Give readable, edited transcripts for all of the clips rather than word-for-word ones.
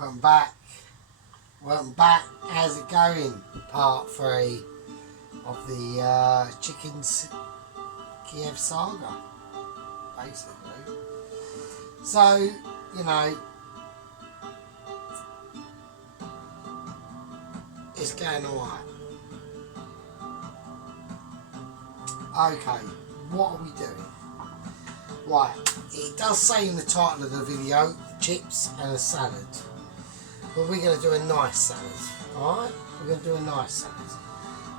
Welcome back. Welcome back. How's it going? Part 3 of the chickens Kiev saga, basically. So, you know, it's going alright. Okay, what are we doing? Right, it does say in the title of the video, chips and a salad. But we're going to do a nice salad, alright? We're going to do a nice salad.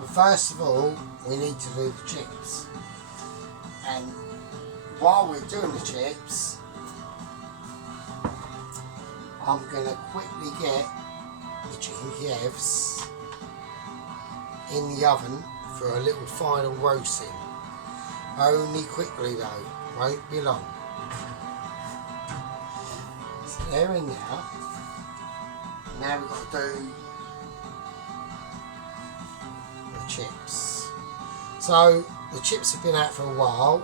But first of all, we need to do the chips. And while we're doing the chips, I'm going to quickly get the chicken Kievs in the oven for a little final roasting. Only quickly though, won't be long. So they're in now. Now we've got to do the chips. So the chips have been out for a while.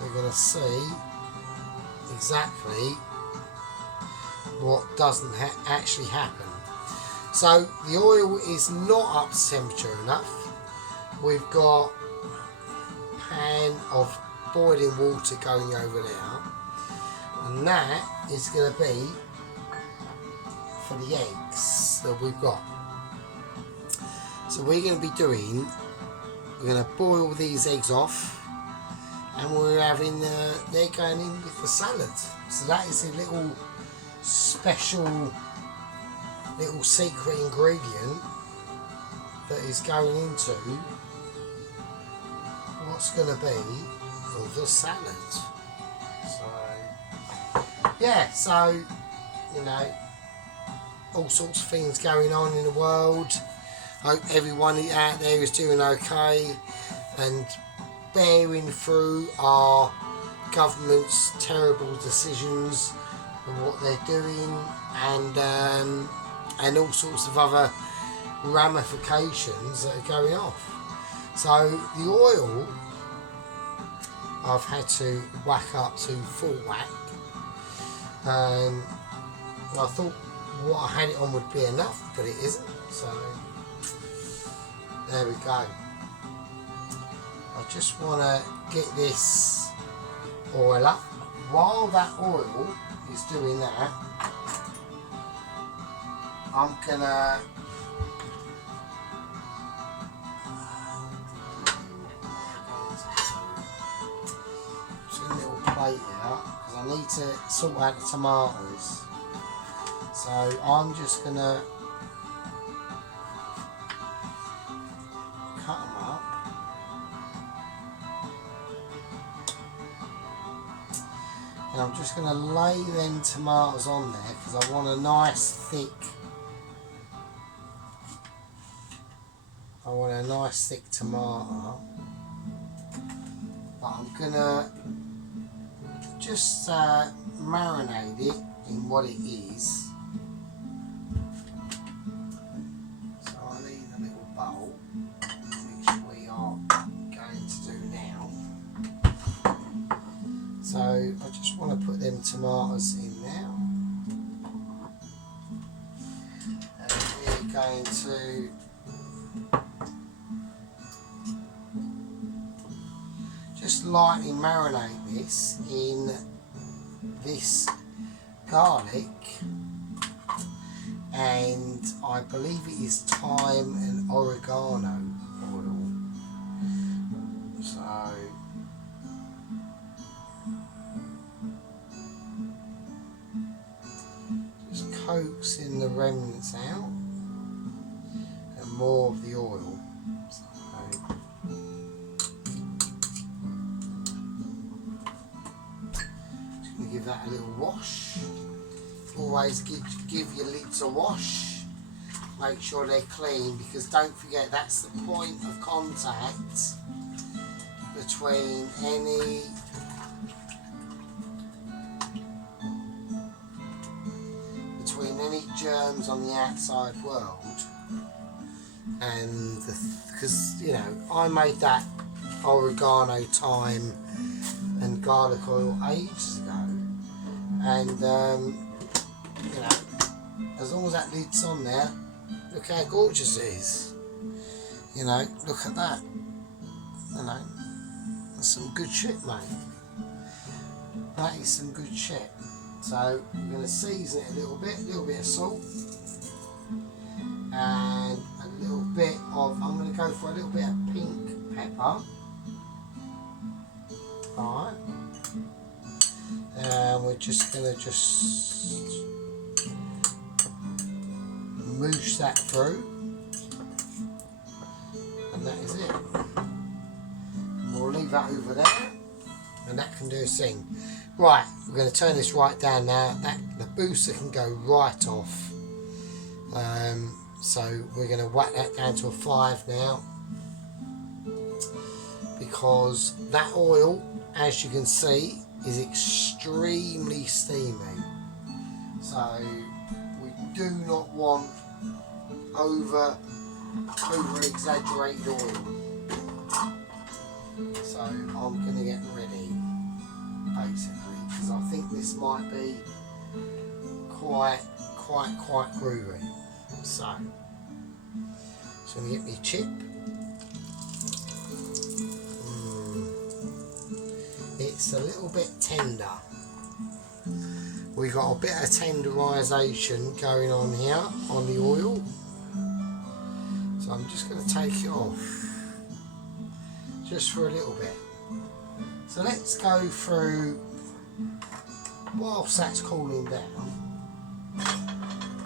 We're going to see exactly what doesn't actually happen. So the oil is not up to temperature enough. We've got a pan of boiling water going over there, and that is going to be for the eggs that we've got. So we're going to be doing, we're going to boil these eggs off, and we're having they're going in with the salad. So that is a little special little secret ingredient that is going into what's going to be the salad. So yeah, so you know, all sorts of things going on in the world. Hope everyone out there is doing okay and bearing through our government's terrible decisions and what they're doing, and all sorts of other ramifications that are going off. So the oil I've had to whack up to full whack. I thought what I had it on would be enough, but it isn't. So there we go. I just want to get this oil up. While that oil is doing that, I'm gonna just a little plate out because I need to sort out the tomatoes. So I'm just gonna cut them up. And I'm just going to lay them tomatoes on there because I want a nice thick tomato. But I'm going to just marinate it in what it is. So I need a little bowl, which we are going to do now. So I just want to put them tomatoes in now, and we're going to just lightly marinate this in this garlic, and I believe it is thyme and oregano oil. So coaxing the remnants out and more of the oil. So, just going to give that a little wash. Always give your lids a wash. Make sure they're clean, because don't forget that's the point of contact between any germs on the outside world and because you know I made that oregano, thyme and garlic oil ages ago, and you know, as long as that lid's on there, look how gorgeous it is. You know, look at that. You know, that's some good shit, mate. That is some good shit. So we're going to season it a little bit of salt, and a little bit of, I'm going to go for a little bit of pink pepper. Alright. And we're just going to moosh that through. And that is it. And we'll leave that over there, and that can do its thing. Right, we're going to turn this right down now. The booster can go right off. So we're going to whack that down to a 5 now, because that oil, as you can see, is extremely steamy. So we do not want over exaggerated oil. So I'm going to get ready, basically, because I think this might be quite groovy. So I'm going to get me chip. It's a little bit tender. We've got a bit of tenderisation going on here on the oil. So I'm just going to take it off, just for a little bit. So let's go through, whilst that's cooling down,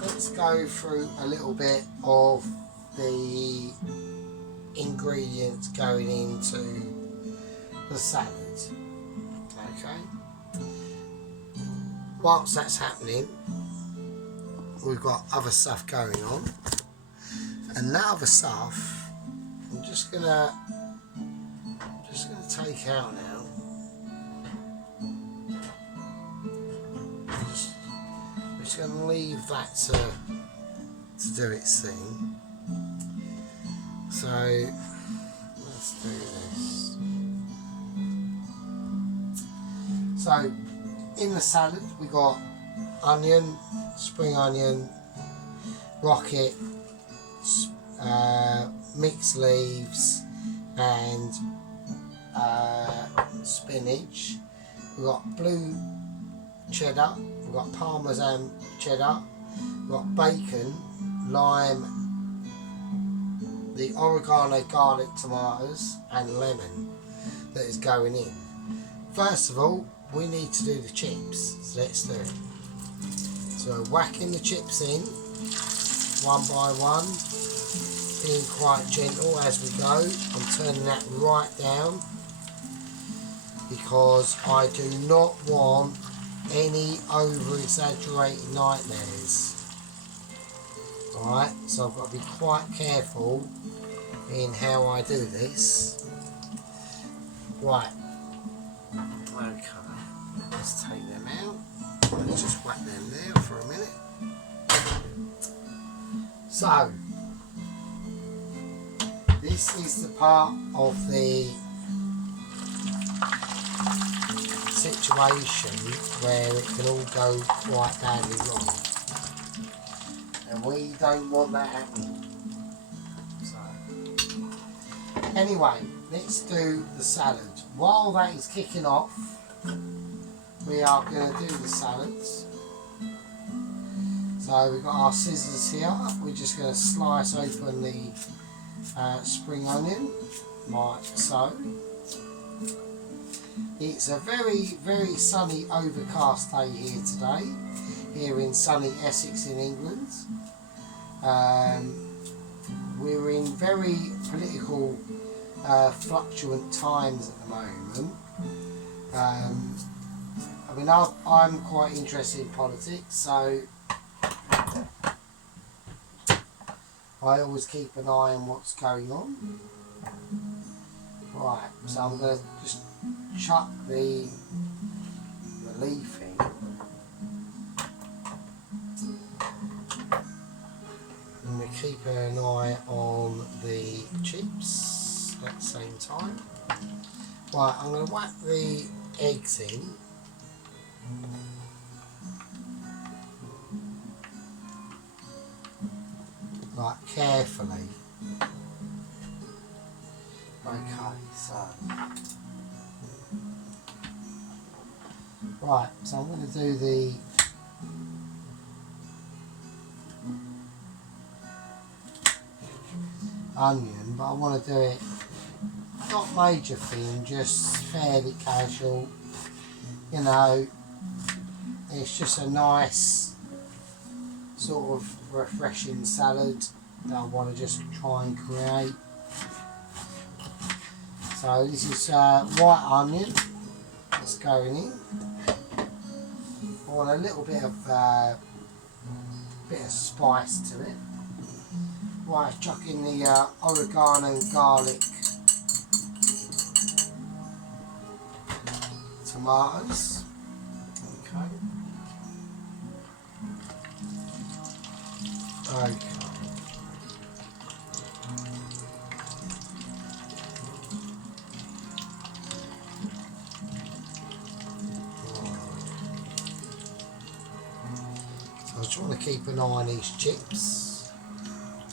let's go through a little bit of the ingredients going into the salad. Okay. Whilst that's happening, we've got other stuff going on, and that other stuff I'm just gonna take out now. I'm just gonna leave that to do its thing. So let's do this. So in the salad we got onion, spring onion, rocket, mixed leaves, and spinach. We've got blue cheddar, we've got parmesan cheddar, we've got bacon, lime, the oregano, garlic, tomatoes, and lemon that is going in. First of all, we need to do the chips, so let's do it. So whacking the chips in one by one, being quite gentle as we go. I'm turning that right down because I do not want any over exaggerated nightmares. Alright, so I've got to be quite careful in how I do this. Right, okay, let's take them out. Let's just whack them there for a minute. So, this is the part of the situation where it can all go quite badly wrong, and we don't want that happening. So, anyway, let's do the salad. While that is kicking off, we are going to do the salads. So we've got our scissors here. We're just going to slice open the spring onion, like so. It's a very sunny, overcast day here today, here in sunny Essex in England. We're in very political, fluctuant times at the moment. I mean, I'm quite interested in politics, so I always keep an eye on what's going on. Right, so I'm going to just chuck the leaf in. I'm going to keep an eye on the chips at the same time. Right, I'm going to whack the eggs in. but carefully. Okay, so right, so I'm going to do the onion, but I want to do it not major thin, just fairly casual. You know, it's just a nice sort of refreshing salad that I want to just try and create. So this is white onion that's going in. I want a little bit of spice to it. Right, chuck in the oregano and garlic, tomatoes. Okay. Okay. So I just want to keep an eye on these chips.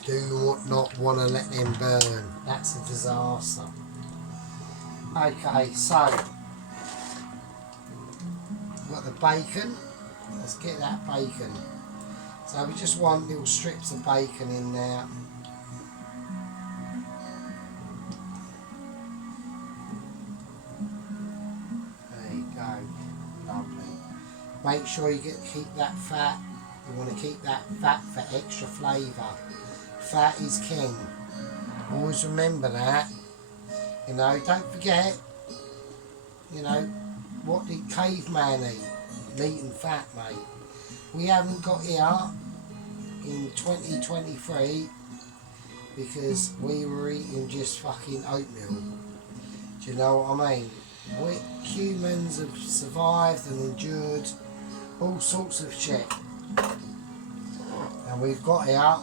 Do not want to let them burn. That's a disaster. Okay, so we've got the bacon. Let's get that bacon. So we just want little strips of bacon in there. There you go. Lovely. Make sure you keep that fat. You want to keep that fat for extra flavour. Fat is king. Always remember that. You know, don't forget, you know, what did caveman eat? Meat and fat, mate. We haven't got here in 2023 because we were eating just fucking oatmeal. Do you know what I mean? We humans have survived and endured all sorts of shit. And we've got here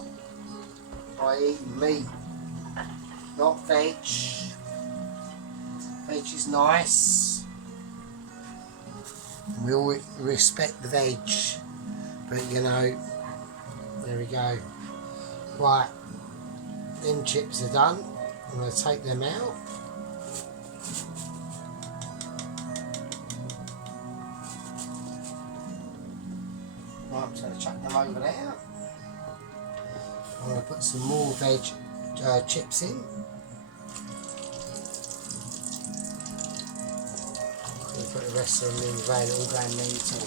by eating meat, not veg. Veg is nice. We all respect the veg. But you know, there we go. Right, them chips are done. I'm going to take them out. Right, I'm just going to chuck them over there. I'm going to put some more veg chips in. I'm going to put the rest of them in the van, all going mental.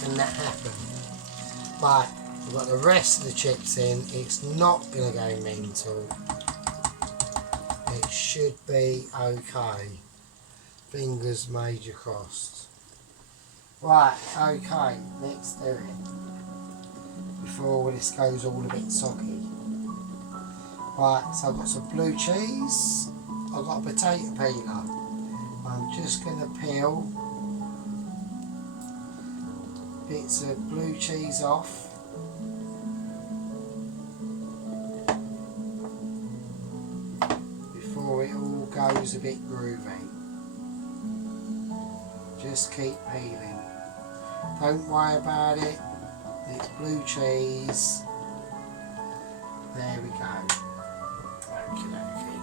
Can that happen? Right, we've got the rest of the chips in. It's not going to go mental. It should be okay. Fingers major crossed. Right, okay, let's do it. Before all this goes all a bit soggy. Right, so I've got some blue cheese. I've got a potato peeler. I'm just going to peel bits of blue cheese off. Before it all goes a bit groovy. Just keep peeling. Don't worry about it. It's blue cheese. There we go. Okie dokie.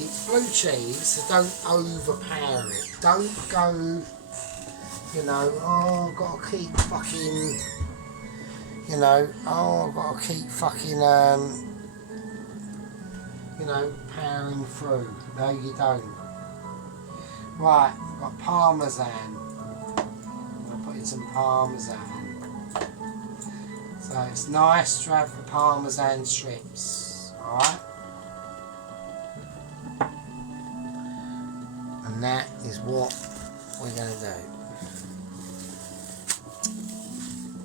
It's blue cheese, so don't overpower it. Don't go, you know, oh, I've got to keep fucking, you know, oh, I've got to keep fucking, you know, powering through. No, you don't. Right, I've got parmesan. I'm going to put in some parmesan. So it's nice to have the parmesan strips, alright? And that is what we're going to do.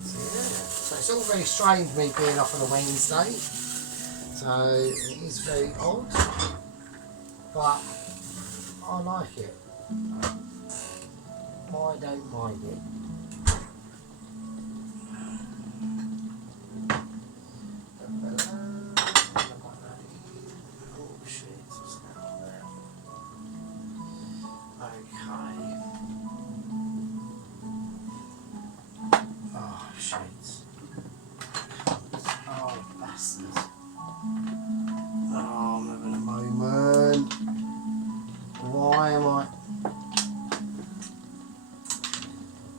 So yeah, so it's all very strange me being off on a Wednesday. So it is very odd, but I like it. I don't mind it. shit. Oh, bastard. Oh, I'm having a moment. Why am I...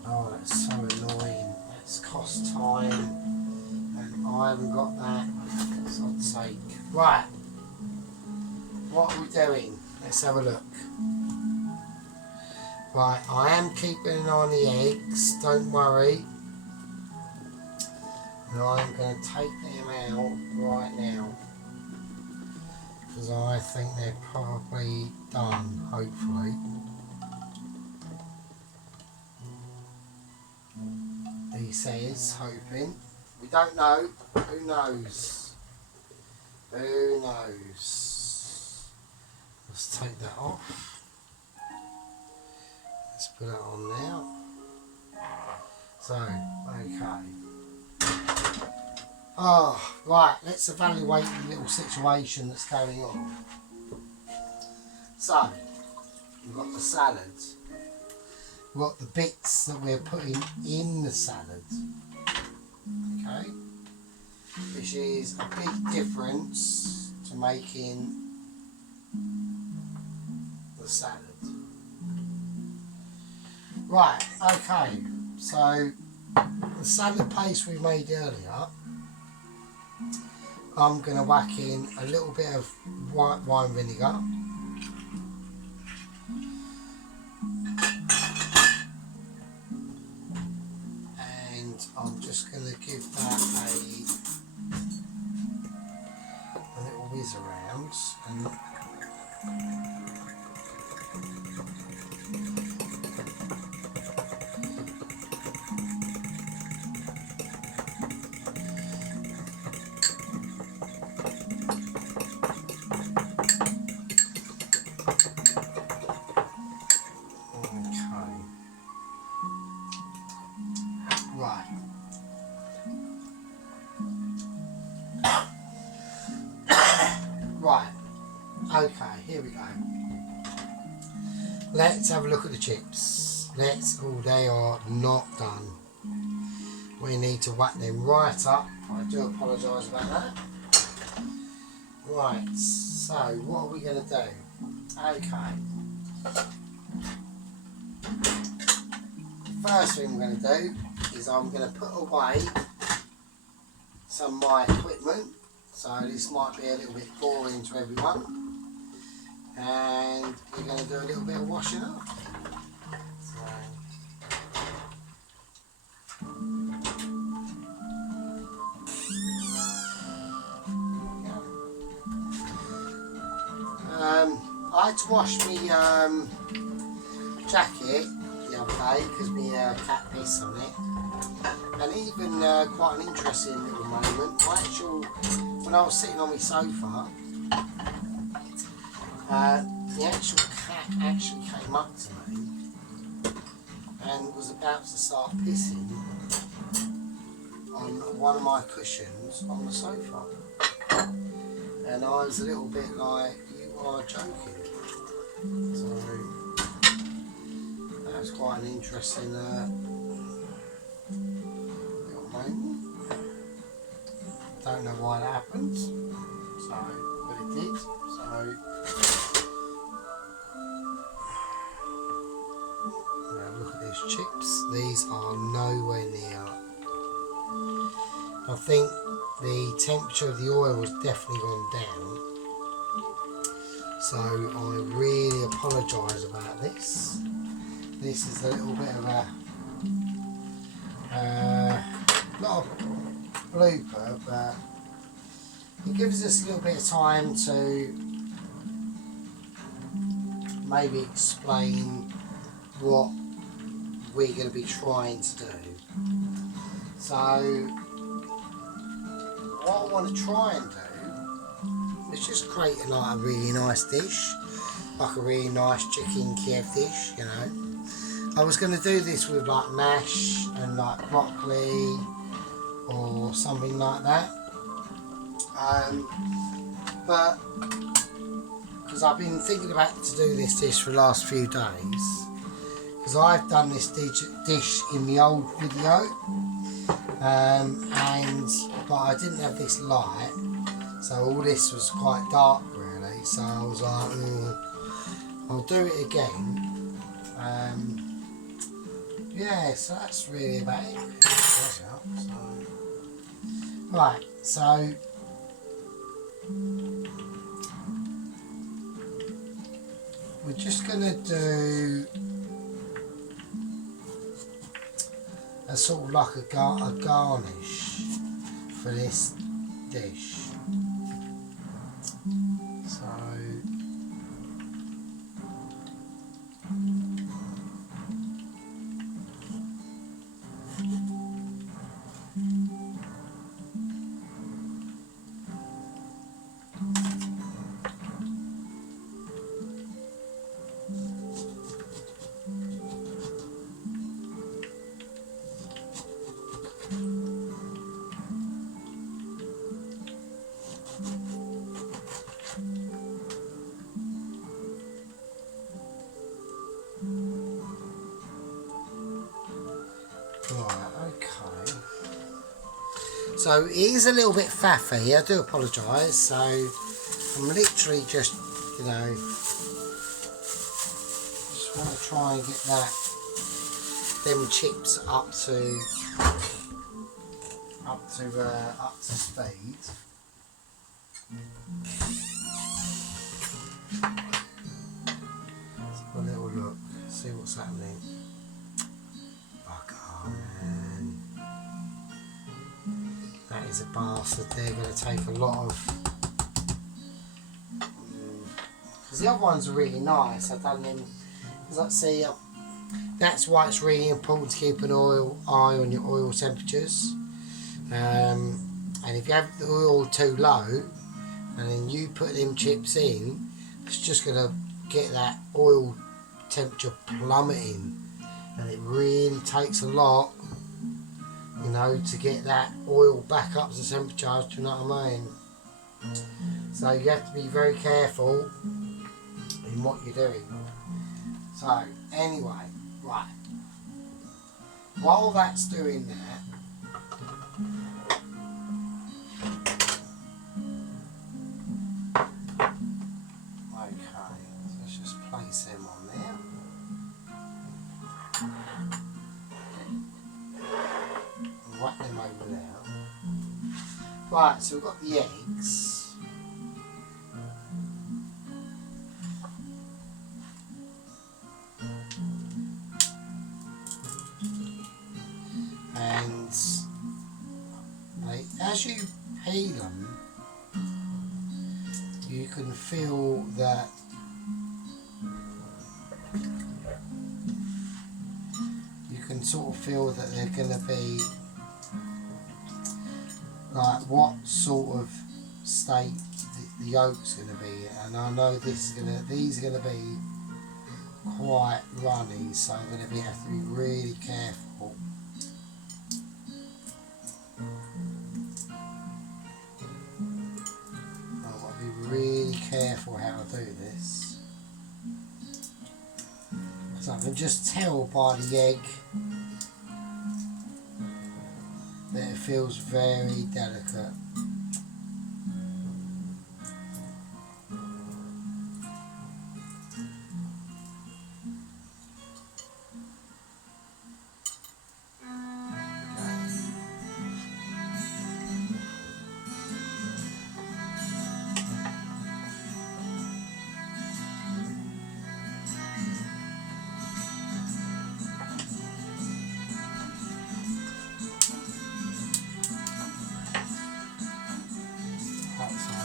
Oh, that's so annoying. That's cost time. And I haven't got that. For God's sake. Right. What are we doing? Let's have a look. Right, I am keeping an eye on the eggs. Don't worry. And I'm going to take them out right now. Because I think they're probably done, hopefully. He says, hoping. We don't know. Who knows? Who knows? Let's take that off. Let's put that on now. So, okay. Oh, right, let's evaluate the little situation that's going on. So, we've got the salad. We've got the bits that we're putting in the salad. Okay? Which is a big difference to making the salad. Right, okay. So, the salad paste we made earlier, I'm going to whack in a little bit of white wine vinegar. And I'm just going to give that a little whiz around. And right, okay, here we go. Let's have a look at the chips. Oh, they are not done. We need to whack them right up. I do apologise about that. Right, so what are we going to do? Okay. First thing I'm going to do is I'm going to put away some of my equipment. So this might be a little bit boring to everyone. And we're going to do a little bit of washing up. I had to wash my jacket the other day because my cat pissed on it. And even quite an interesting little moment, when I was sitting on my sofa, the actual cat actually came up to me and was about to start pissing on one of my cushions on the sofa. And I was a little bit like, you are joking. So that was quite an interesting little moment. Don't know why that happened, but it did. So now look at these chips. These are nowhere near. I think the temperature of the oil has definitely gone down. So I really apologise about this. This is a little bit of a not a blooper, but it gives us a little bit of time to maybe explain what we're going to be trying to do. So what I want to try and do is just create a really nice dish, like a really nice chicken keiv dish, you know. I was going to do this with like mash and like broccoli or something like that, but because I've been thinking about to do this dish for the last few days, because I've done this dish in the old video, but I didn't have this light, so all this was quite dark really, so I was like, I'll do it again. Yeah, so that's really about it. Right, so we're just going to do a sort of like a garnish for this dish. So So it is a little bit faffy, I do apologise, so I'm literally just, you know, just want to try and get them chips up to speed. Let's have a little look, see what's happening. Oh man. That is a bastard. They're going to take a lot of... Because the other ones are really nice. I've done them... Because like see, that's why it's really important to keep an eye on your oil temperatures. And if you have the oil too low, and then you put them chips in, it's just going to get that oil temperature plummeting. And it really takes a lot, you know, to get that oil back up to temperature, do you know what I mean? So you have to be very careful in what you're doing. So anyway, right, while that's doing that, okay, so let's just place them on there. Whack them over now. Right, so we've got the eggs. And as you peel them, you can feel that sort of feel that they're going to be like what sort of state the yolk's going to be, and I know these are going to be quite runny, so I'm going to have to be really careful. I've got to be really careful how I do this. So I can just tell by the egg that it feels very delicate.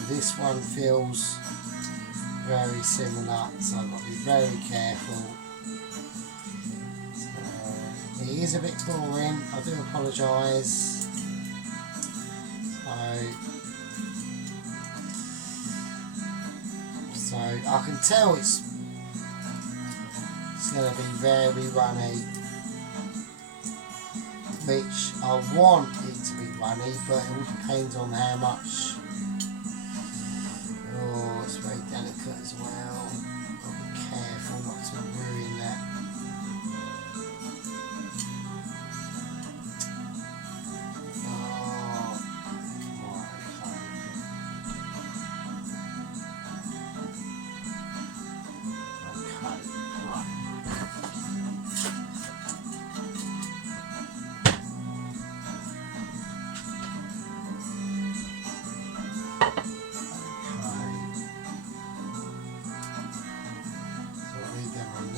This one feels very similar, so I've got to be very careful. So, it is a bit boring, I do apologise. So I can tell it's going to be very runny, which I want it to be runny, but it all depends on how much. Oh, it's very delicate as well. I'll be careful not to ruin that.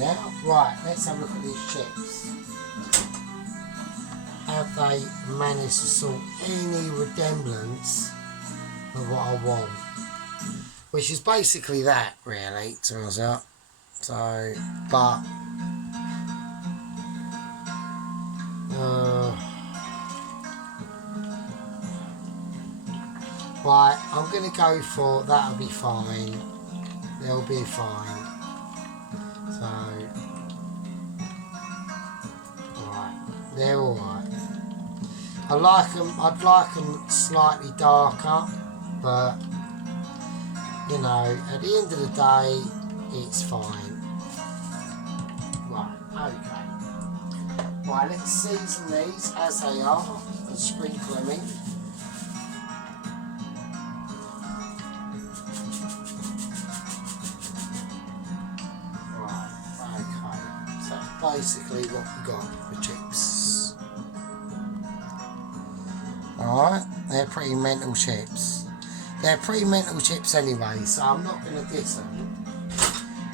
now. Right, let's have a look at these chips. Have they managed to sort any resemblance of what I want? Which is basically that, really, turns out. So, but right, I'm going to go for that'll be fine. They'll be fine. So, right, they're alright. I'd like them slightly darker, but you know, at the end of the day, it's fine. Right, okay. Right, let's season these as they are and sprinkle them in. Right, okay. So basically what we got for chips. Alright, they're pretty mental chips. They're pretty mental chips anyway, so I'm not going to diss them.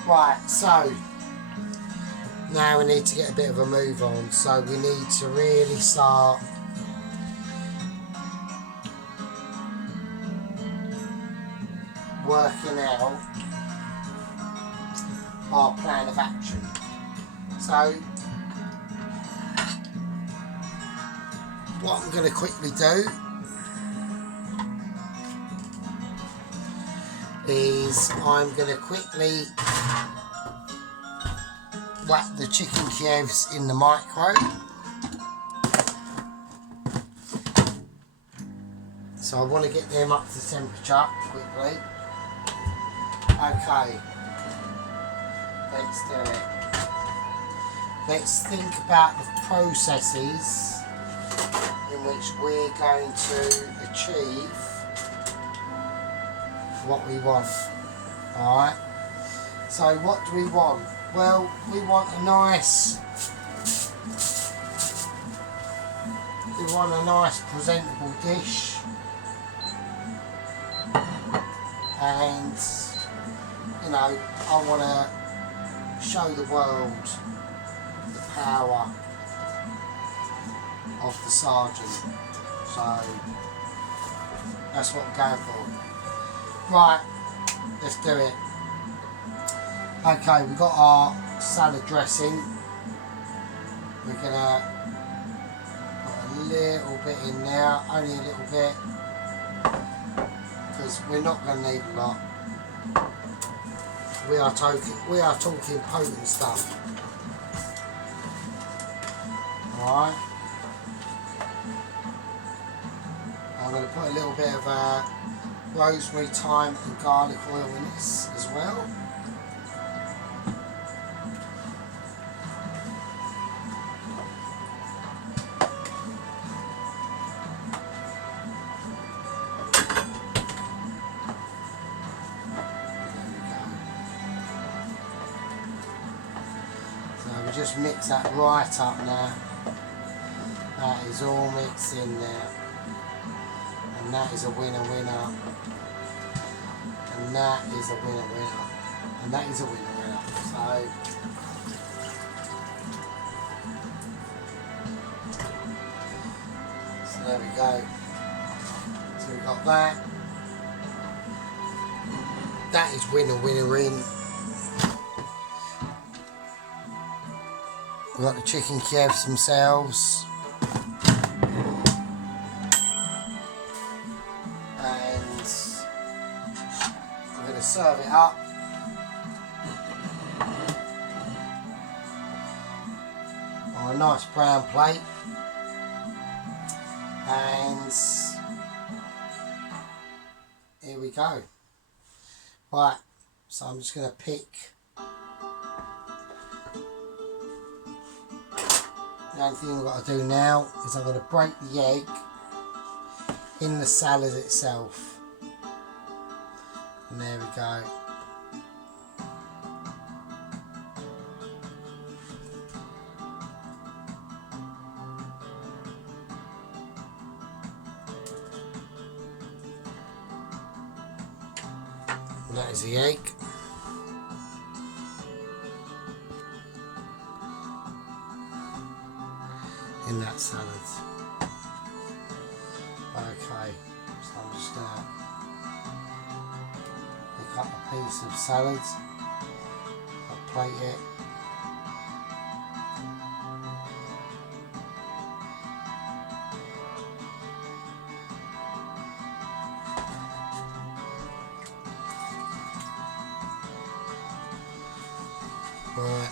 Right, so now we need to get a bit of a move on. So we need to really start working out our plan of action. So what I'm going to quickly do is I'm going to quickly whack the chicken keivs in the micro. So I want to get them up to temperature quickly. Okay, let's do it. Let's think about the processes in which we're going to achieve what we want. Alright, so what do we want? Well, we want a nice presentable dish, and you know, I want to show the world the power of the sergeant, so that's what I'm going for. Right, let's do it. Okay, we've got our salad dressing. We're gonna put a little bit in now, only a little bit, because we're not going to need a lot. We are talking potent stuff. Alright. I'm going to put a little bit of rosemary, thyme and garlic oil in this as well. Just mix that right up now. That is all mixed in there, and that is a winner winner, and that is a winner winner, and that is a winner winner. So there we go. So we've got that. That is winner winner in. We've got the chicken keivs themselves, and I'm going to serve it up. On a nice brown plate, and here we go. Right, so I'm just going to pick. The only thing we've got to do now is I'm going to break the egg in the salad itself. And there we go. And that is the egg. that salad. Okay, so I'm just going to pick up a piece of salad, I'll plate it. Right.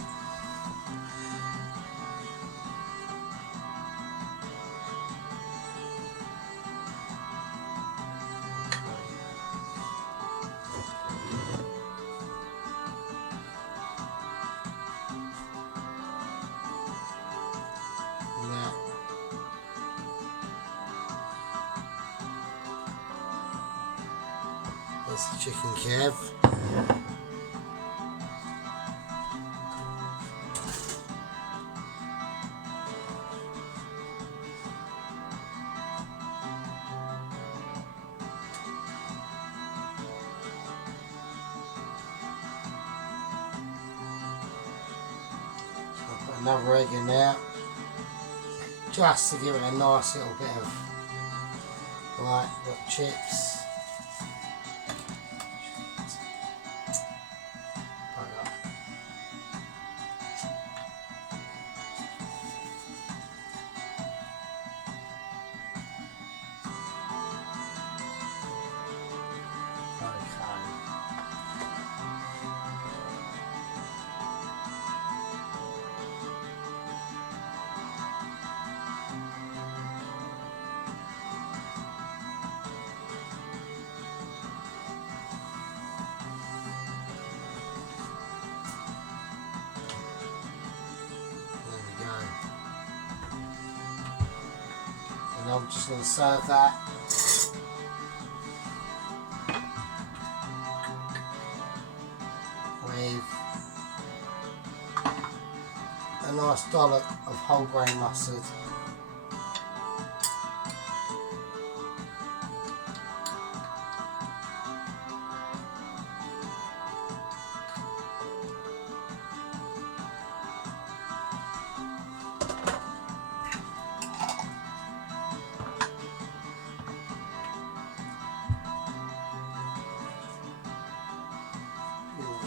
Now, there's the chicken keiv. Another egg in there, just to give it a nice little bit of, right, got chips. And I'm just going to serve that. With a nice dollop of whole grain mustard.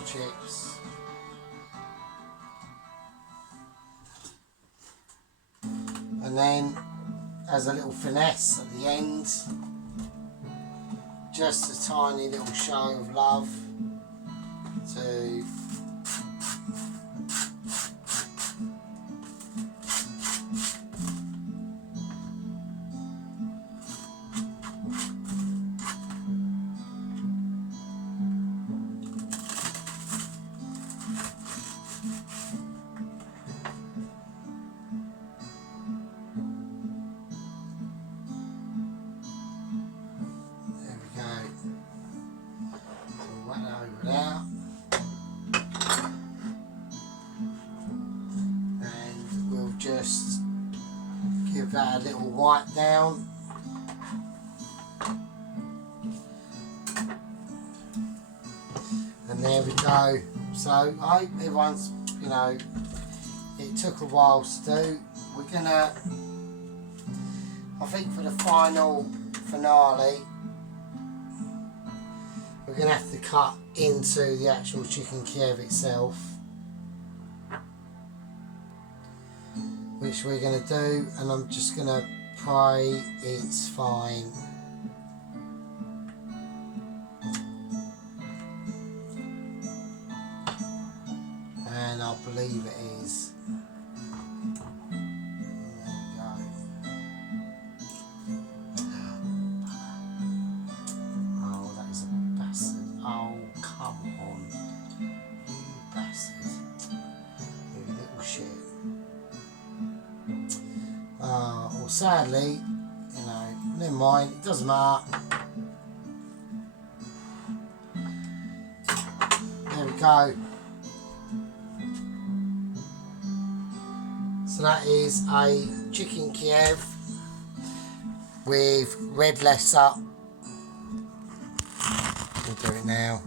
Chips. And then as a little finesse at the end, just a tiny little show of love to out, and we'll just give that a little wipe down. And there we go. So I hope everyone's, it took a while to do. We're gonna, I think for the final finale, we're going to have to cut into the actual chicken keiv itself, which we're going to do, and I'm just going to pray it's fine. And I believe it is. Well, sadly, never mind, it doesn't matter. There we go. So that is a chicken keiv with red lettuce up. We'll do it now.